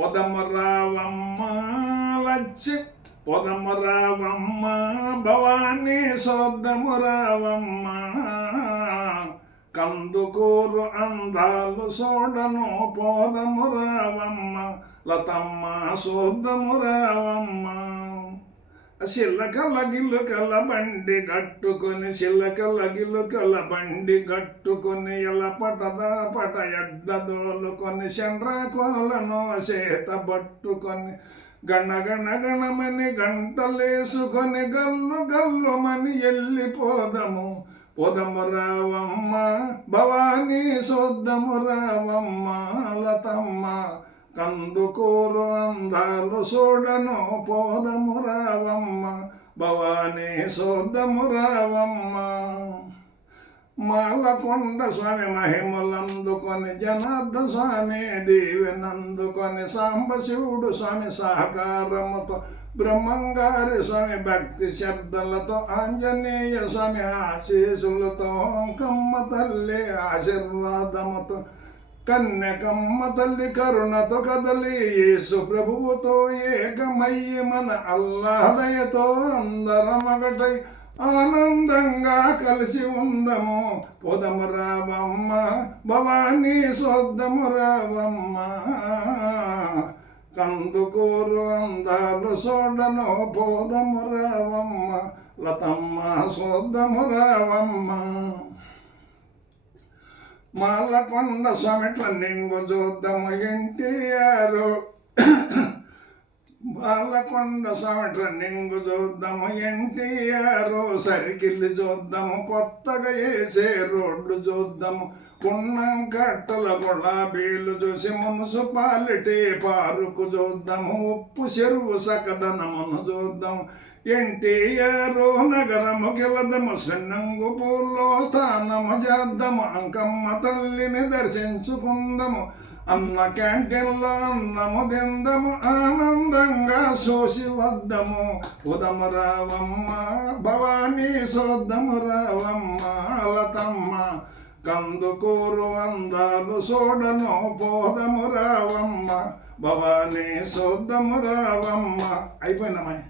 పొదము రావమ్మ లచ్చి పొదము రావమ్మ భవానీ సోద్దము రావమ్మ కందుకూరు అందాలు సోడను పోదము రావమ్మ లతమ్మ సోద్దము రావమ్మ చిల్లకల్ల గిల్లుకల్ల బండి గట్టుకొని చిల్లకల్ల గిల్లుకల్ల బండి గట్టుకొని ఎల పటద పట ఎడ్డదోలుకొని చండ్రకోలను చేత పట్టుకొని గణ గణ గణమని గంటలేసుకొని గల్లు గల్లుమని వెళ్ళిపోదము పొదము రావమ్మ భవానీ సోద్దము రావమ్మ లతమ్మ కందుకూరు అందాలు సోడను పోదము రావమ్మ భవానీ సోద్దము రావమ్మ మాలకొండ స్వామి మహిమలందుకొని జనార్దన స్వామి దీవెనందుకొని సాంబశివుడు స్వామి సహకారముతో బ్రహ్మంగారి స్వామి భక్తి శ్రద్ధలతో ఆంజనేయ స్వామి ఆశీసులతో కమ్మ తల్లి ఆశీర్వాదముతో కన్యకమ్మ తల్లి కరుణతో కదలి యేసు ప్రభువుతో ఏకమయ్యి మన అల్లాహదయతో అందరమగటై ఆనందంగా కలిసి ఉందము పొదము రావమ్మ భవానీ సోద్దము రావమ్మ కందుకూరు అందాలు సోడను పోదము రావమ్మ లతమ్మ సోద్దము రావమ్మ మాలకొండ స్వామిట్ల నింగు చూద్దాము ఎన్టీఆర్ మాలకొండ స్వామిట్ల నింగు చూద్దాము ఎన్టీఆర్ సరికిల్లి చూద్దాము కొత్తగా వేసే రోడ్లు చూద్దాము పున్నం కట్టల గులాబీలు చూసి మున్సిపాలిటీ పార్కు చూద్దాము ఉప్పు చెరువు సకదనమును చూద్దాము ఎన్టీఆర్ నగరము గెలదము స్వర్ణంగు పూల్లో స్థానము చేద్దాము అంకమ్మ తల్లిని దర్శించుకుందాము అన్న క్యాంటీన్లో అన్నము తిందము ఆనందంగా చూసి వద్దము పొదము రావమ్మ భవానీ సోద్దము రావమ్మ లతమ్మ కందుకూరు అందాలు సోడను పోదము రావమ్మ భవానీ సోద్దము రావమ్మ అయిపోయిందమ్మాయి.